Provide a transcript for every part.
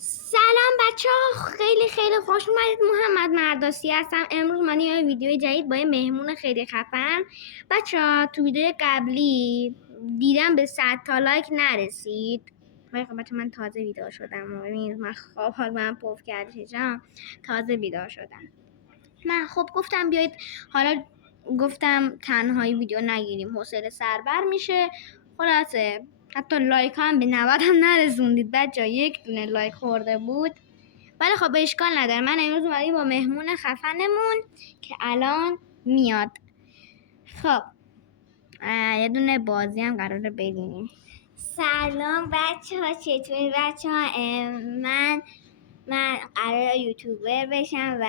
سلام بچه ها، خیلی خوش اومدید. محمد مرداسی هستم. امروز من یه ویدیو جدید با یه مهمون خیلی خفن. بچه ها تو ویدیو قبلی دیدم به 100 تا لایک نرسید. بچه من تازه بیدار شدم، من خواب من پف کردم، تازه بیدار شدم. من خب گفتم بیایید حالا گفتم تنهایی ویدیو نگیریم، حوصله سربر میشه. خلاصه حتی لایک هم به 90 هم نرسوندید بچه، یک دونه لایک خورده بود. ولی خب اشکال نداره، من امروز اومدیم با مهمون خفنمون که الان میاد. خب یه دونه بازی هم قراره ببینیم. سلام بچه ها، چطوری بچه ها؟ من قراره یوتیوبر بشم و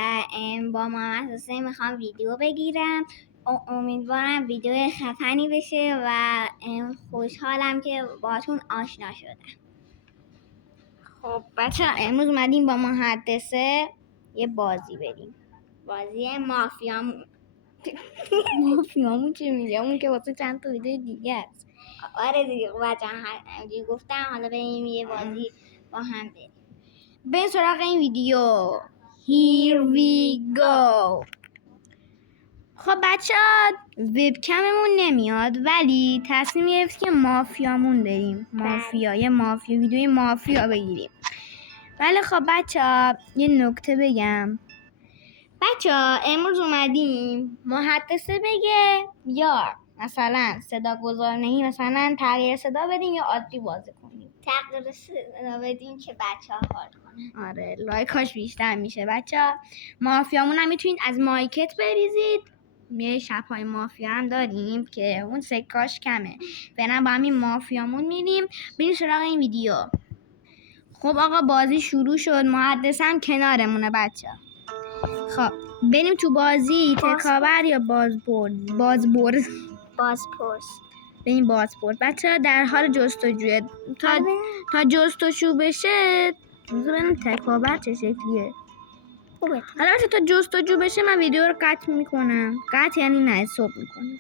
با محمد حسین میخوام ویدیو بگیرم. امیدوارم ویدیو خفنی بشه و خوشحالم که باهاتون آشنا شدم. خب بچه امروز اومدیم با محدثه یه بازی بریم، بازی مافیامون. مافیامون چی میگه؟ اون که واسه چند تا ویدیو دیگه است. آره دیگه بچه همینجوری گفتم حالا بریم یه بازی با هم بریم. بریم سراغ این ویدیو. Here we go. خب بچه وبکممون نمیاد ولی تصمیم گرفتیم که مافیامون بریم، ویدیوی مافیا بگیریم. ولی خب بچه یه نکته بگم. بچه امروز اومدیم محدثه بگه یا مثلا صدا گذار نهی، مثلا تغییر صدا بدیم یا عادی بازی کنیم. تغییر صدا بدیم که بچه ها حال کنن. آره لایکاش بیشتر میشه. بچه مافیامون هم میتونید از مایکت بریزید. یه شب‌های مافیا هم داریم که اون سکاش کمه. فعلا با همین مافیامون میریم. بریم سراغ این ویدیو. خب آقا بازی شروع شد، محدث هم کنارمونه بچه. خب بریم تو بازی. تکاور یا بازپرس. بریم بازپرس. بچه در حال جستجوه تا جستجو بشه. بریم تکاور چه شکلیه. حالا تا جستجو بشه من ویدیو رو قطع میکنم. قطع یعنی نه، استاپ میکنم.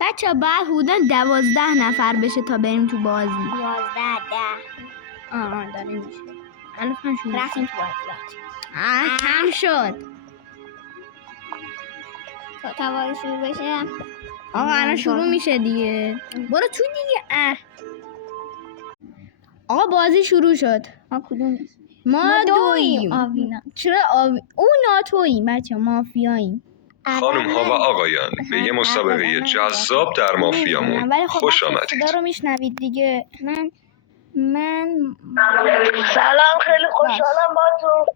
بچه بعد حدودا 12 نفر بشه تا بریم تو بازی. 11 داره میشه. الان رفتیم تو بازی. کم شد. تا بازی شروع بشه. آقا الان شروع میشه دیگه. برو تو دیگه. آقا بازی شروع شد. کدوم؟ ما دوییم. چرا اون ناتوییم بچه، مافیاییم. خانم ها و آقایان، به یه مسابقه جذاب در مافیامون خوش آمدید. صدا رو میشنوید دیگه. من سلام، خیلی خوشحالم با تو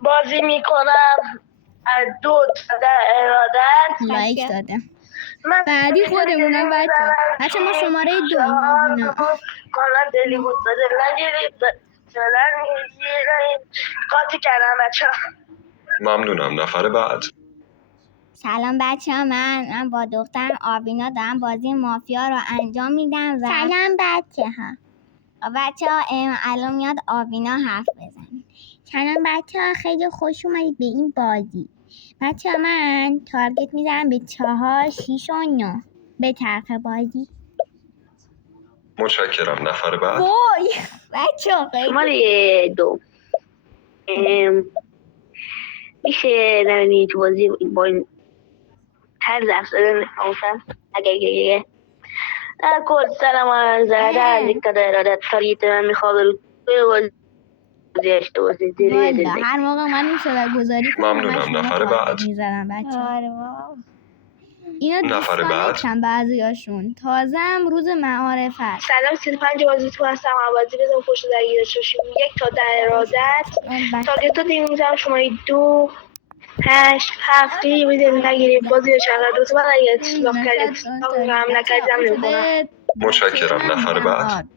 بازی میکنم. از دو در ارادت لایک داده. بعدی خودمونم بچه ما شماره 2 اینا. کالا دلی بود بده نگیرید فعلا قاطی کردم بچه. ممنونم. نفر بعد. سلام بچه ها، من با دخترم آبینا دارم بازی مافیا رو انجام میدم. سلام بچه ها. بچه ها الان میاد آبینا حرف بزنه. سلام بچه ها، خیلی خوش اومدید به این بازی. بچه ها من تارگت میزنم به 4 6 و 9. به طرف بازی. متشکرم. نفر بعد. وای بچه ها شماره 2 میشه نمید تو بازی با این طرز افزاده نفهمتن اگه در کل سلام عرض ادب دکتر ارادت تاریت من میخواه رو بازی اشته بازی دیلی هر موقع من این صدا گذاری کنم. ممنونم. نفر بعد. میزنم بچه. آره واو. اینا نفر بعد. بعضیاشون تازه هم روز معارف هست. سلام 35 بازی تو هستم. بازی بزن پشت درگیره شوشیم 1 تا در ارادت تارگت ها دیگه میزنم شما 2 8 7 میدیم نگیریم بازی رو چند دو تا بعد اگه اطلاف کردید هم نکردیم نمیکنم. متشکرم. نفر بعد.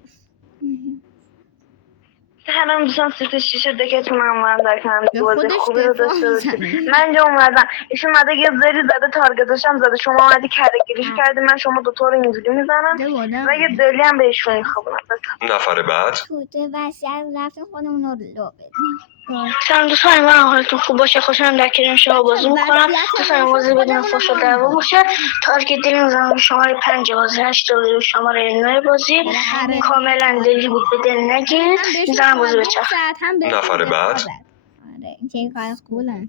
سلام دوستان، 36 دکتونم من در کنم بازی خوبی رو داشته باشید. من اینجا اومدم ایشون اومده یه زری زده تارگتش هم زده، شما اومدی کردگیریش کردی، من شما دوتا رو اینجوری میزنم و یه دلی هم بهشون میخوابونم. نفر بعد. توته وسیعت رفتیم خودمون رو لو بدیم. سلام دوستان، من حالتون خوب باشه. خوشحالم در کنار شما بازی میکنم. دوستان بازی بدون فوش و دعوا باشه. تارگت دلی میزنم شماره 5 بازی 8 شماره 9 بازی کاملا دلی بود به دل نگیرید. میزنم من بازی بچرخ. نفر بعد. آره این چه کار خوبه.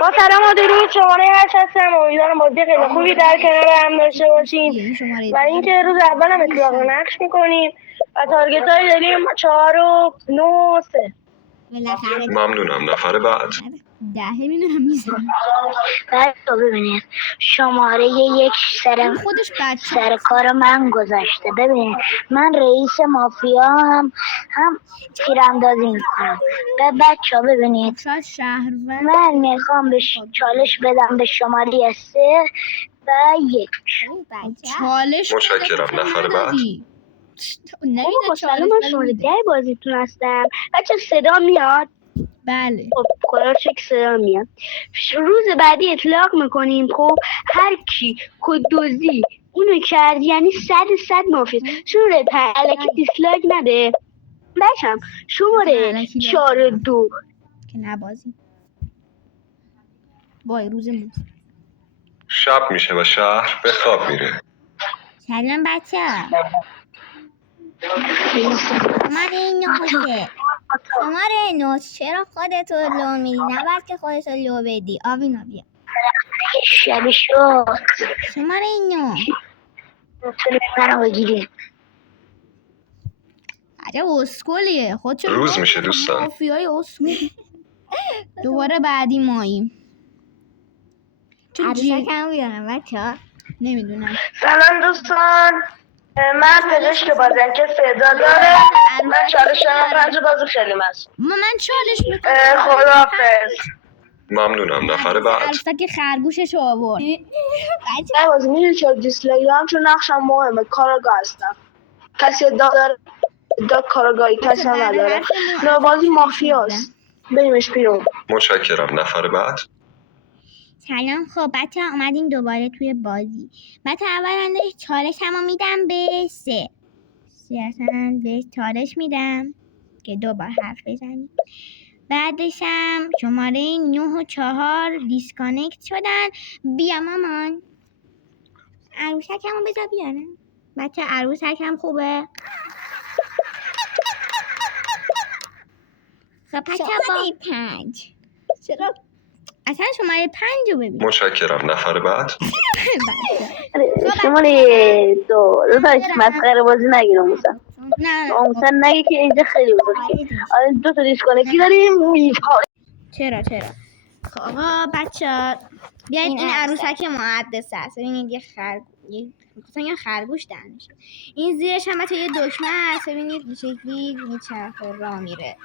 با سلام و درود، شماره 8 هستم. امیدوارم بازی خیلی خوبی در کنار هم داشته باشیم و اینکه روز اول هم اطلاق نقش میکنیم و تارگت هایی داریم 4 و 9 و 3. ممنونم. نفر بعد. 10 میدونم میزنم. بعد تو ببینید شماره 1 خودش بچه سر کار من گذاشته. ببین من رئیس مافیا هم تیراندازی میکنم. به بچه ها ببینید شاید شهروند من میخوام چالش بدم به شماره 3 و 1. چالش متشکرم. نفر بعد. نمیده سلام، من شماره 10 بازیتون هستم. بچه صدا میاد؟ بله. خب خدا شکر صدا میاد. روز بعدی اطلاق میکنیم. خب هر کی کد دزدی اونو کرد یعنی 100 مافیاست. شماره الکی دیسلایک نده. بچم شماره 4 و 2 که نبازی وای روزمون شب میشه و شهر به خواب میره. سلام بچه شماره 9 چرا خودتو لو میدی؟ نباید که خودتو لو بدی. آوینا بیا شبی شد. شماره 9 میتونی منو بگیری. عجب اسکولیه خودشو روز میشه دوستان. مافیای اسکول. دوباره بعدی ماییم. عروسکم بیارم بچه ها. نمیدونم. سلام دوستان، من پزشک بازم که صدا داره. من چالش دارم 5 بازی خیلی مسئول. من چالش میکنم. خداحافظ. ممنونم. نفر بعد. عروسک خرگوششو آورد. من بازی میدونی چرا دیسلایک دارم؟ چون نقشم مهمه، کاراگاه هستم. کسی داد کاراگاهی کسی هم نداره. نه بازی مافیاست. بریمش بیرون. متشکرم. نفر بعد. سلام. خب بچه ها اومدیم دوباره توی بازی. بچه اولا چالش همو میدم به 3 اصلا بهش چالش میدم که 2 بار حرف بزنیم. بعدشم شماره 9 و 4 دیسکانکت شدن. بیا مامان عروسک همو بذار بیارم. بچه عروسک هم خوبه. خب بچه شماره 5 چرا اصلا شماره 5 رو ببین. متشکرم. نفر بعد. شماره 2 داداش مسخره بازی نگیرم موسا. نه موسا نگه که اینجا خیلی بزرگه. آره 2 تا دیسکانکتی داریم. چرا خب آقا بچه بیاید این عروسک مقدس هست. ببینید یه خرگوش درنشه. این زیرش هم بچه یه دکمه هست. ببینید این شکلی میچرخه راه میره.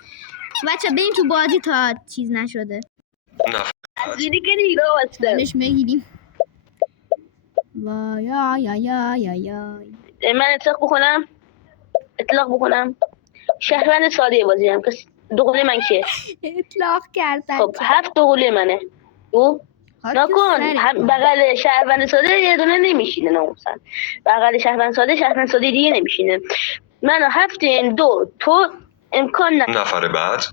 بچه بریم تو بازی تا چیز نشده. نفر بعد. دیدی که دیگه واسه چالش بگیریم. وای یا من اطلاق بکنم شهروند ساده بازی هم کسی دوقلوی من کیه؟ اطلاق کردن. خب 7 دوقلوی منه. نکن بغل شهروند ساده یه دونه نمیشینه. ناموسن بغل شهروند ساده دیگه نمیشینه. من 7 این 2 تو امکان نه. نفر بعد.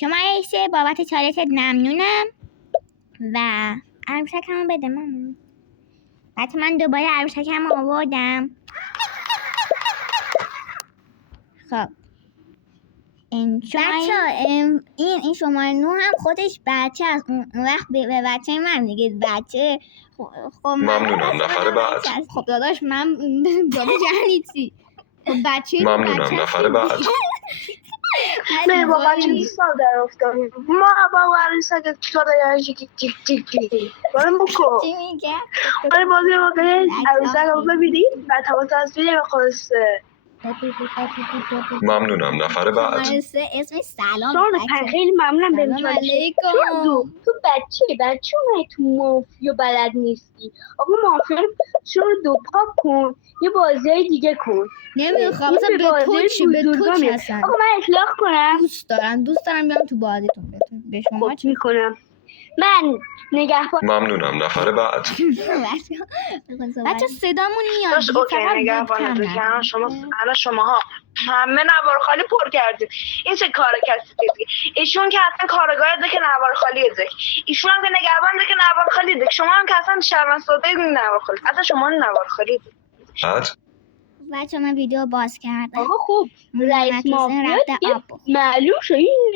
شما ایسه بابت چالشت ممنونم و عروسکمو بده مامان. بچه من دوباره عروسکمو آوردم. خب این شماره 9 هم خودش بچه است. اون وقت به بچه من میگه بچه. خب ممنونم. نفر بعد. خب داداش من داداش یعنی چی؟ خب بچه ممنونم. نفر بعد. نه واقعا چیزی ساده افتادیم. ما با عروسک ساده یعنی چی بریم بکن. چی میگه؟ بریم بازی واقعی عروسک رو ببینیم و تمام تصویری به خلاصه. ممنونم. نفر بعد. اسم سلام خیلی ممنونم. سلام علیکم. تو بچه اومدی تو مافیا بلد نیستی. آقا مافیا شما 2 پاک کن یه بازی دیگه کن. نمیخوام مثلا به تو چی هستن. آقا من اطلاق کنم. دوست دارم بیام تو بازیتون. به شما چی میکنم؟ من نگهبان. ممنونم. نفر بعد. بچه صدامون میاد. اوکی نگهبان شماها همه نوار خالی پر کردید. این چه کار کسی دیگه؟ ایشون که اصلا کارگاه ده که نوار خالی ده. ایشون هم که نگهبان ده که نوار خالی ده. شما هم که اصلا شهروند ساده نوار خالی. اصلا شما نوار خالی ده. بعد. بچه من ویدیو باز کردم. آقا خوب رئیس محمد حسین مافیا رفته دیگه آب بخوره. معلوم شد این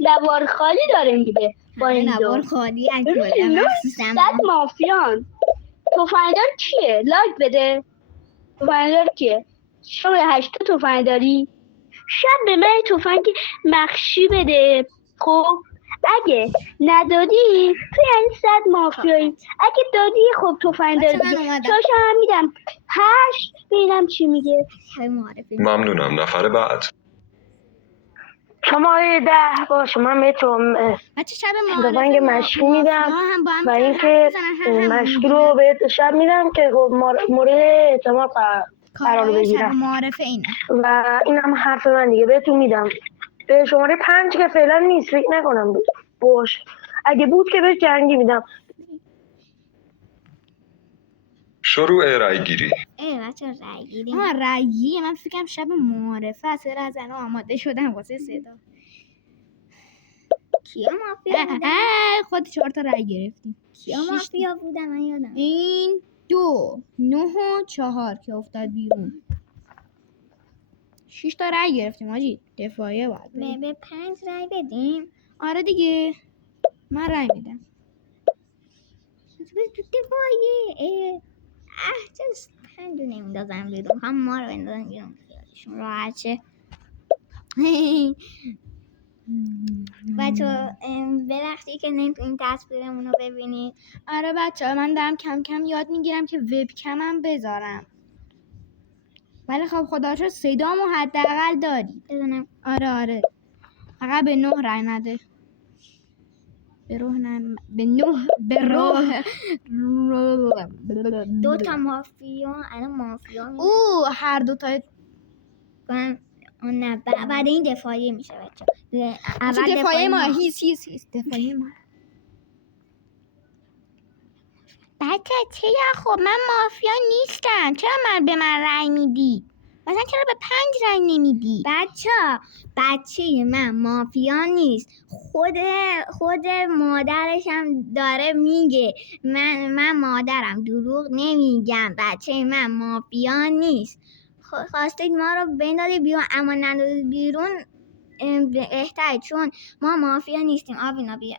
لوار خالی داره میده با این نوار دو خالی از ببین کلا مخصوصا صد مافیان. تفنگدار کیه؟ لایک بده. تفنگدار کیه؟ شما 8 تفنگ داری؟ شب به من تفنگ مخشی بده. خب اگه ندادی تو یعنی 100 مافیایی. اگه دادی خب تفنگ داری بچه من دیگه. اومدم. چاشم هم میدم 8 ببینم چی میگه. شب معارفه. ممنونم. نفر بعد. شماره 10 باشه. من بهتون بچه شب تفنگ معارفه مشکی میدم مافیا هم با هم و میتونن اینکه حرف بزنن، هم مشکی رو به شب میدم که خب مورد اعتماد قرار کارهای شب بگیرم معارفه اینه. و این هم حرف من دیگه بهتون میدم. به شماره 5 که فعلا نیست، فکر نکنم باشه. اگه بود که بهش جنگی میدم. شروع رای گیری. بچه رای گیری. رای گیری من فکرم شب معارفه است. از الان آماده شدم واسه صدا. کیا مافیا بودن؟ خود 4 تا رای گرفتیم. کیا مافیا بودن من یادم. این 2 9 و 4 که افتاد بیرون. 6 تا رای گرفتیم آجی. دفاعیه باید به 5 رای بدیم. آره دیگه من رای میدم. تو دفاعیه چه 5 نمیدازم بیرون. هم ما رو بندازن بیرون. خیالشون راحته. بچه ببخشید که نمیتونین تصویرمون رو ببینید. آره بچه من دارم کم کم یاد میگیرم که وبکمم بذارم. ولی خب خدا رو صدامو حداقل داری. بزنم. آره فقط به 9 رای نده. به روح نه به 9 به روح 2 تا مافیا. الان مافیا هر 2 تا نه بعد این دفاعی میشه بچه. اول دفاعی ما هیس دفاعی ما. بچه چرا خب من مافیا نیستم، چرا به من رأی میدی؟ مثلا چرا به 5 رأی نمیدی؟ بچه من مافیا نیست. خود مادرش هم داره میگه من مادرم دروغ نمیگم. بچه من مافیا نیست. خواستید ما رو بندازید بیرون اما ندادید بیرون بهتره، چون ما مافیا نیستیم. آبینا بیا.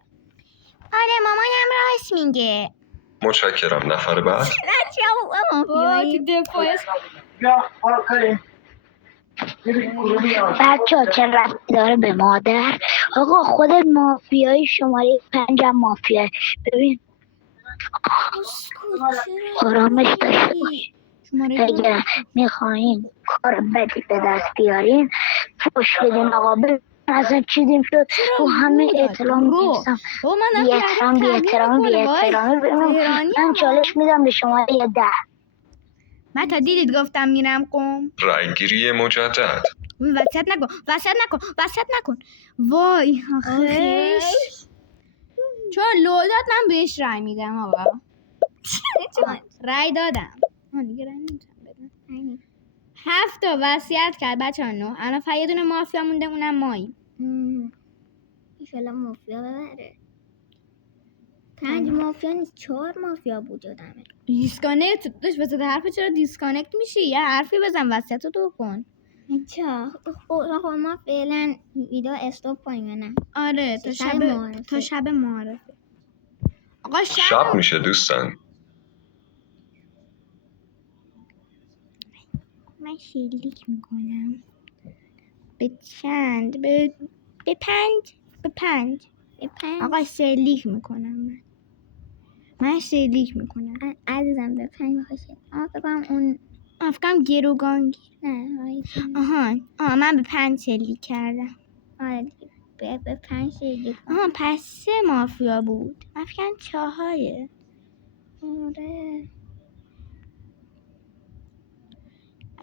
آره مامانم راست میگه. متشکرم. نفر بعد. بچه مافیایی بچه ها چه ربطی داره به مادر؟ آقا خودت مافیایی شماره 5 هم مافیایی. ببین آرامش داشته باش. اگر میخواین کار بدی به دست بیارین فوش بدین. آقا ببین اصلا چیزیم شد تو همه احترام میگیستم بی احترامی من چالش میدم به شما 10. من تا دیدید گفتم میرم قم. رای گیری مجدد. وسط نکن. وای آخیش چون لو داد من بهش رای میدم. آقا رای دادم. دیگه رای نمیتونم بدم. 7 تا وصیت کرد بچه ها. 9 الان فقط یه دونه مافیا مونده، اونم ماییم. ایشالا مافیا ببره. 5 مافیا نیست 4 مافیا بود یادمه. دیسکانکت داشت وسط حرف. چرا دیسکانکت میشی؟ یه حرفی بزن وسط رو تو کن. خب ما فعلا ویدیو استاپ کنیم یا نه؟ آره تا شب معارفه. آقا شب میشه دوستان. من شلیک میکنم به چند به 5 آقا شلیک میکنم. من شلیک میکنم عزیزم به 5 باشه. فکرم اون فکرم گروگانگیر. نه من به 5 شلیک کردم. آره به 5 شلیک. پس 3 مافیا بود. من فکرم 4. آره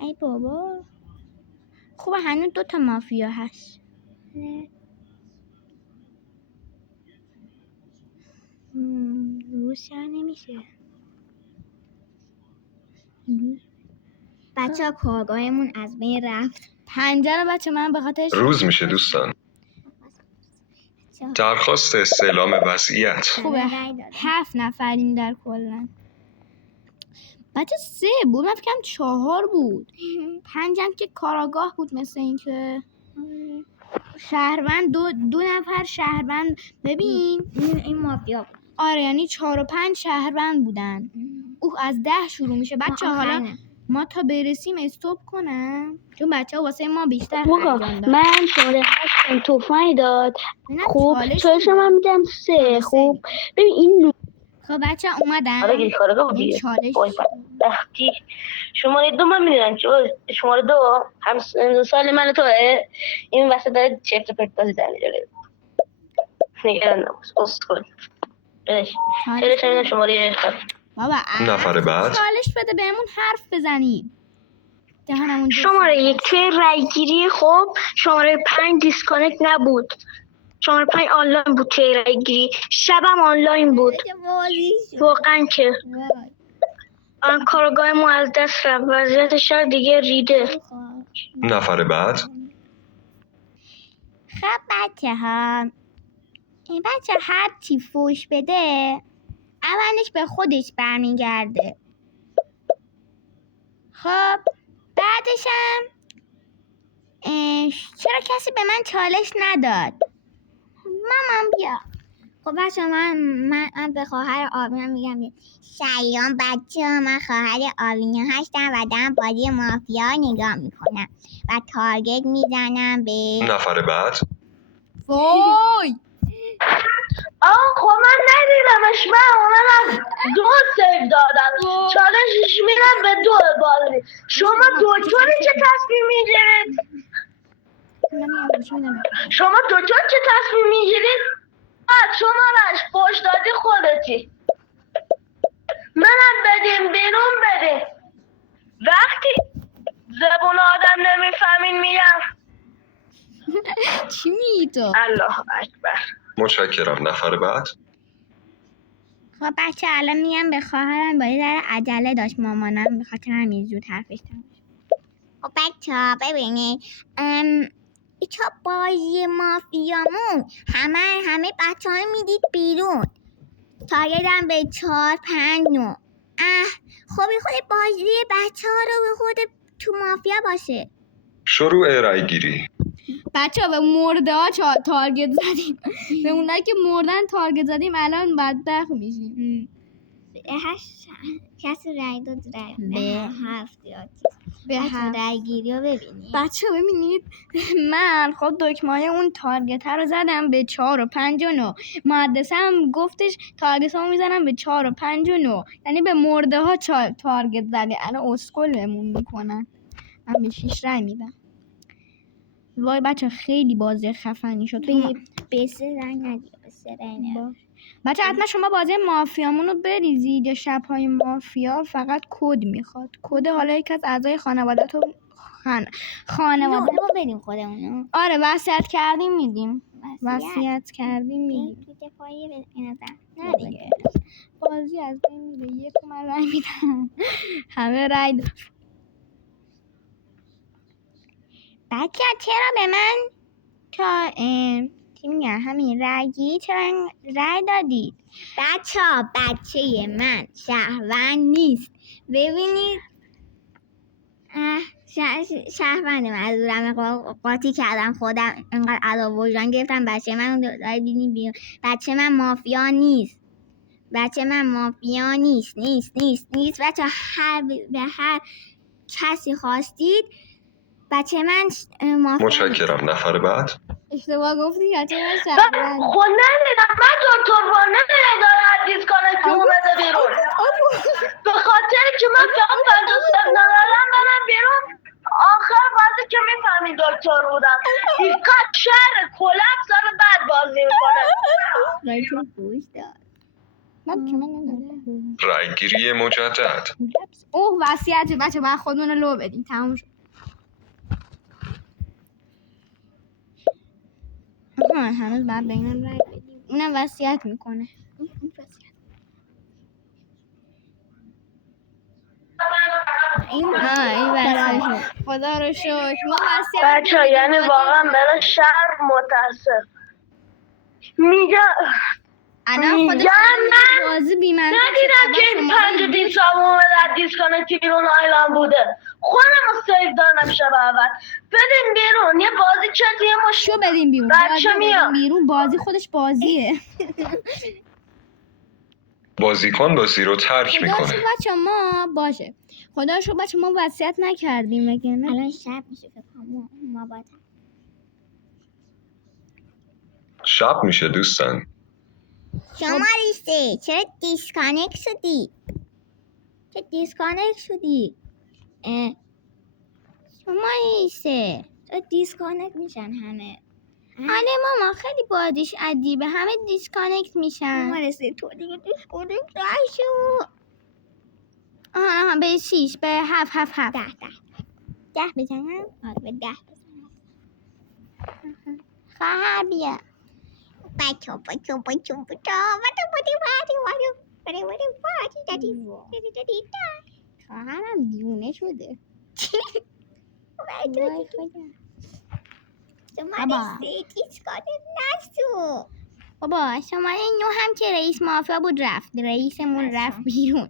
ای بابا خوبه هنوز 2 تا مافیا هست. روز نمیشه. بچه ها کارگاهمون از بین رفت. 5 رو بچه من به خاطر روز میشه دوستان. درخواست استعلام وضعیت. خوبه 7 نفریم در کلن. بچه 3 بود، من فکرم 4 بود. 5 هم که کاراگاه بود مثل این که شهروند دو نفر شهروند. ببین این مافیا بود. آره یعنی 4 و 5 شهروند بودن. از 10 شروع میشه بچه. حالا ما تا برسیم استوب کنم چون بچه ها واسه ما بیشتر هیجان دارن. من شماره 8 توفانی داد. خوب چالش من میدم 3. خوب ببین این خب بچه اومدن. آره گیری کارگاه بود دیگه. وقتی شماره 2 من میدونم که شماره 2 هم سال من توه. این وسط داره چرت و پرت بازی در میاره. نگران نباش اسکل. چالش میدم شماره 7. بابا نفر بعد چالش بده بهمون حرف بزنیم. شماره 1 توی رای گیری خب شماره 5 دیسکانکت نبود. شماره 5 آنلاین بود توی رای گیری. شبم آنلاین بود. واقعا که آن کارگاه ما از دست رفت. وضعیت شهر دیگه ریده. نفر بعد خب بچه ها این بچه هر چی فوش بده اولش به خودش برمیگرده. خب بعدشم چرا کسی به من چالش نداد؟ مامان بیا. خب بچه من به خواهر آبینم میگم سلام بچه ها، من خواهر آبینه هستم و دارم بازی مافیا نگاه میکنم و تارگت میزنم به نفر بعد وای خب من ندیدمش. من اومدم 2 سیو دادم. چالشش میرم به 2 بازی. شما دکتری چه تصمیم میگیرید؟ شما دکتر چه تصمیم میگیرید؟ شما راش پشت دادی خودتی. منم بدیم بیرون بده. وقتی زبون آدم نمیفهمین میگم چی میگی تو؟ الله اکبر. متشکرم. نفر بعد خب بچه الان میگم به خواهرم باید در عجله داشت مامانم به خاطر همین زود حرفش تموم شد. خب بچه ها ببینید چه بازی مافیامون همه بچه ها میدید بیرون تارگتم به 4 5 9. خب خود بازی بچه ها رو به خود تو مافیا باشه. شروع رای گیری. بچه ها به مرده ها تارگت زدیم. به اونایی که مردن تارگت زدیم الان بدبخت میشیم. کسی رای داد به 7 به 7 رای گیری رو ببینید. بچه ها ببینید من خب دکمه اون تارگت رو زدم به 4 و 5 و 9. مهندسه هم گفتش تارگت ها میزنم به 4 و 5 و 9 یعنی به مرده ها تارگت زده. الان اسکلمون میکنن. من به 6 رای میدم. وای بچه خیلی بازی خفنی شد. به 3 رای ندید. به 3 رای ندید. بچه حتما شما بازی مافیامون رو بریزید یا شب‌های مافیا فقط کد میخواد. کد حالا یک از اعضای خانواده تو خانواده رو بدیم خودمون. آره وصیت کردیم میدیم. وصیت کردیم میدیم. تو دفاعی به نظر نه دیگه بازی از بین میره. یک من رای میدم همه رای داد. بچه چرا به من تا چی میگن همین رای گیری چرا رای دادید؟ بچه من شهروند نیست. ببینید شهروند منظورم قاطی کردم خودم انقدر علاوه وجدان گرفتم. بچه من رای بینیم بیرون. بچه من مافیا نیست. نیست. بچه به هر کسی خواستید بچه من مافیا. متشکرم. نفر بعد اشتباه گفتی بچه من شهروند. خود نمیدم من دکتر وانه دارم دیسکانکت اومده بیرون. به خاطر که من فقط 50 ندارم برم بیرون. آخر بازی که میفهمی دکتر بودم. دیسکانکت شهر کلپس سال بعد بازی میکنه. بچه فوش داد. رای گیری مجدد. وصیت بچه باید خودمون رو لو بدیم. تموم شد. هنوز باید بینم رای بدیم. اونم وصیت میکنه. این وصیت خدا رو شکر. ما وصیت بچه یعنی واقعا برای شهر متاسف. میگه الان خودت بازی بی‌منطق ندیدم که این 5 دیسکامون از دیسکانکتی بیرون آیلان بوده. خودم رو سیو دادم شب اول. بدیم بیرون یه بازی چت یه مش شو بدیم بیرون. بچه بازی میام. بدیم بیرون. بازی خودش بازیه. بازیکن بازی رو ترک خدا شو میکنه. بچه ما باشه. خدا شو بچه ما وصیت نکردیم وگرنه الان شب میشه فکر کنم ما باید شب میشه دوستان. شماره 3 چرا دیسکانکت شدی؟ شماره 3 چرا دیسکانکت میشن همه؟ آره ماما خیلی بادیش عجیبه، همه دیسکانکت میشن. شماره 3 تو دیگه دیسکانکت نشو. آها به 6 به 7 10 بزنم؟ آره به 10 بزنم. خواهر بیا بچه خواهرم دیونه شده. بابا شماره 9 هم که رئیس مافیا بود رفت. رئیسمون رفت بیرون.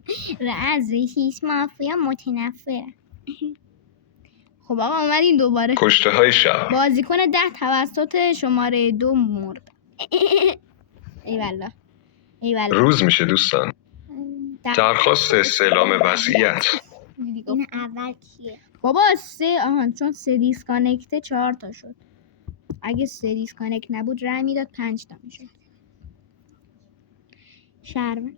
از رئیس مافیا متنفر. خب آقا اومدیم دوباره. کشته های شب. بازیکن 10 توسط شماره 2 مرد. ایوالله. روز میشه دوستان. درخواست استعلام وضعیت. این اول کیه؟ بابا 3 چون 3 دیسکانکت 4 تا شد. اگه 3 دیسکانکت نبود رای میداد 5 تا میشد. شرم.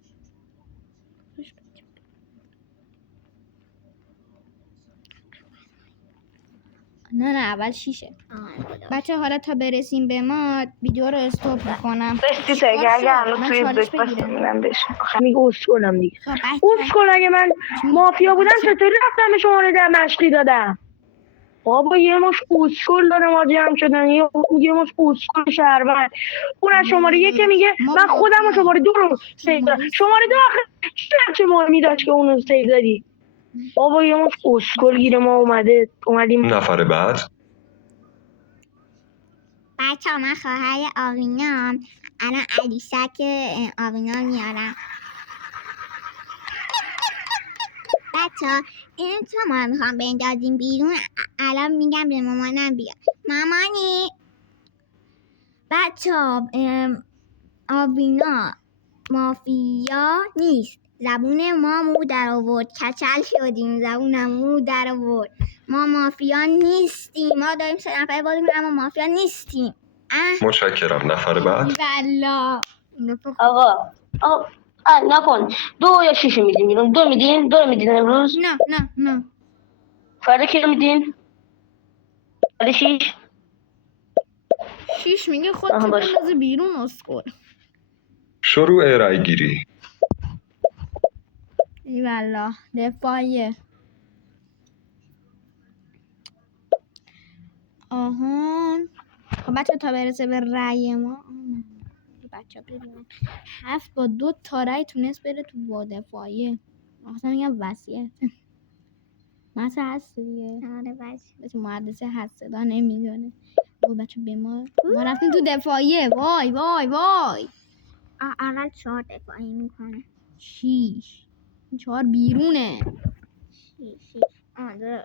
نه اول 6ه. بچه حالا تا برسیم به ما ویدیو رو استاپ میکنم. بستی تا اگه هنوز توی بریکفاست میدم بهش میگه اسکولم دیگه. اسکول اگه من مافیا بودم چطوری رفتم به شماره 10 مشقی دادم؟ بابا یه مش اسکول داره ما جمع شدن، یه مش اسکول شهروند. اون از شماره 1 میگه من خودم و شماره 2 رو سیو دادم. شماره 2 آخه چه مهمی داشت که اون رو سیو دادی؟ بابا یه مش اسکول گیر ما اومدیم. نفر بعد. بچه ها من خواهر آوینام الان علیشک آوینا میارم. بچه ها این تو ما میخوام بندازیم بیرون. الان میگم به مامانم بیا. مامانی بچه ها آوینا مافیا نیست. زبون ما مو در آورد. کچل شدیم زبونم مو در آورد. ما مافیا نیستیم. ما داریم 3 نفر بازی می‌کنیم اما مافیا نیستیم. متشکرم. نفر بعد. والله آقا نکن 2 یا 6 میدیم بیرون. 2 میدین امروز؟ نه فردا کی رو میدین؟ فردا 6 میگه خودتون بندازی بیرون اسکول. شروع رای گیری. ای والله دفاعیه. آهان خب بچه تا برسه به رأی ما بچه ببینم 7 با 2 تا رأی تونست بره تو با دفاعیه. اصلا میگم وصیت مثل هست دیگه. آره بچه مهندسه هست صدا نمیزنه. بچه به ما رفتیم تو دفاعیه. وای اول 4 دفاعی میکنه. 6 4 بیرونه. 6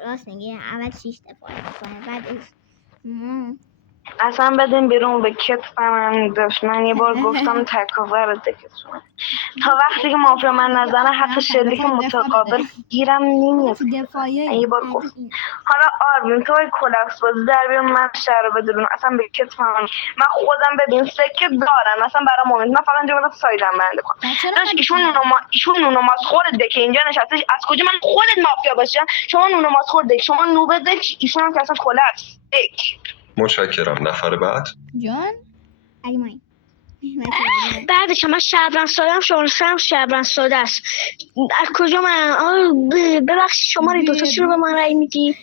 راست میگه اول 6 دفاعی میکنه بعدش اصلا بدیم بیرون به کتفم هم داشت. من یه بار گفتم تکاور دکتون تا وقتی که مافیا من نزنه حتی شلیک متقابل گیرم نمیاد. یه بار گفت حالا آروین تو کلاپس بازی در بیارم من شهر رو بدون اصلا به کتفم من خودم ببین سکه دارم اصلا برای مومنت من فقط اینجا بدم سایدم بنده کنم. داشت ایشون نونو ماسخور دک اینجا نشسته. از کجا من خودت مافیا باشم؟ شما نونو ماسخور دک شما نوبه دک ایشون هم که اصلا کلاپس دک. متشکرم. نفر بعد. جان ایمان بعدش من شهروند ساده هم شهروند ساده است. از کجا من ببخشید شما رو دوتا چرا به من رأی میدی؟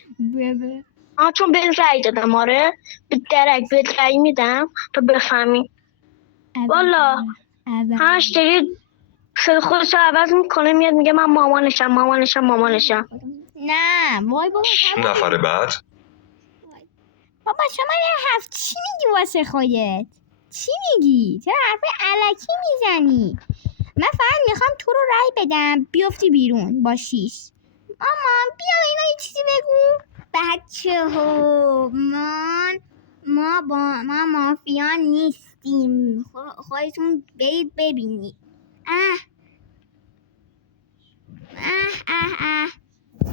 چون به رأی دادم. آره به درک به رأی میدم تو بفهمی. والا همش دیگه خودش رو عوض میکنه میاد میگه من مامانشم. نه وای بابا. نفر بعد. بابا شما یه 7 چی میگی واسه خودت؟ چی میگی؟ چرا حرف علکی میزنی؟ من فقط میخوام تو رو رای بدم بیفتی بیرون با 6. مامان بیا به اینا یه چیزی بگو. بچه ها ما مافیا نیستیم. خودتون برید ببینید.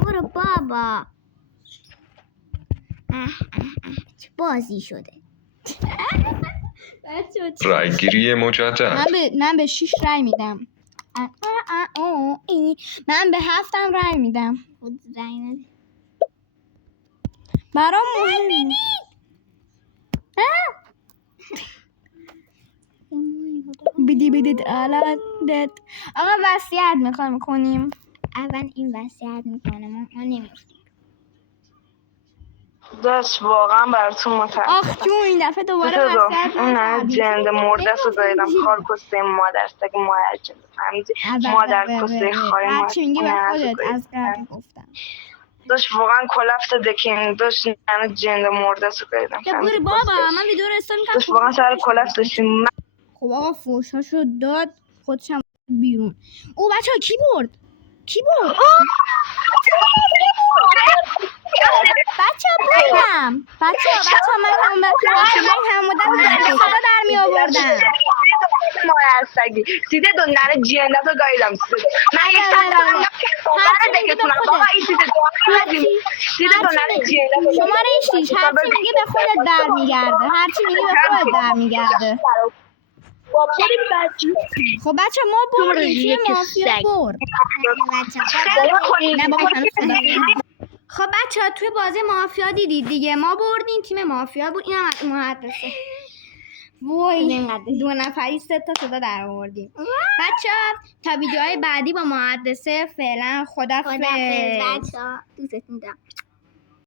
برو بابا. چه بازی شده. رأیگیری مجدد. من به 6 رای میدم. من به 7 هم رای میدم. خود رای نده. برام مهم نیست. بدید علادت. آقا وصیت میکنیم. اول این وصیت میکنه ما نمیفتیم. داشت واقعا براتون متاسفم. آخ جون این دفعه دوباره وصیت اون نه جنده مرده سو دایدم خار کسته مادر سگ مادر جنده فهمیدی مادر کسته خواهی مادر هرچی میگی به خودت از قبل گفتم. داشت واقعا کلفت دکین داشت نه جنده مرده سو دایدم برو بابا من ویدیو رو استان میکنم. داشت واقعا سر کلفت داشتیم. خب آقا فوشاشو داد خودشم بیرون. او بچه ها کی برد؟ بچه ها بردم. بچه ها من هم مدت خدا در می آوردم. مادر سگی سیده دو نره جنده تو گایدم من یک ساعت دارم هر بگتونم بابا این سیده دو نره جنده شماره 6 هرچی میگه به خودت برمیگرده. خب بچه ما بردیم. تیم مافیا برد. خب بچه ها توی بازی مافیا دیدید دیگه. ما بردیم تیم مافیا بود. این هم از محدثه. وای 2 نفری 3 تا صدا در آوردیم. بچه ها تا ویدیوهای بعدی با محدثه فعلا خدافظ. بچه ها دوستتون دارم.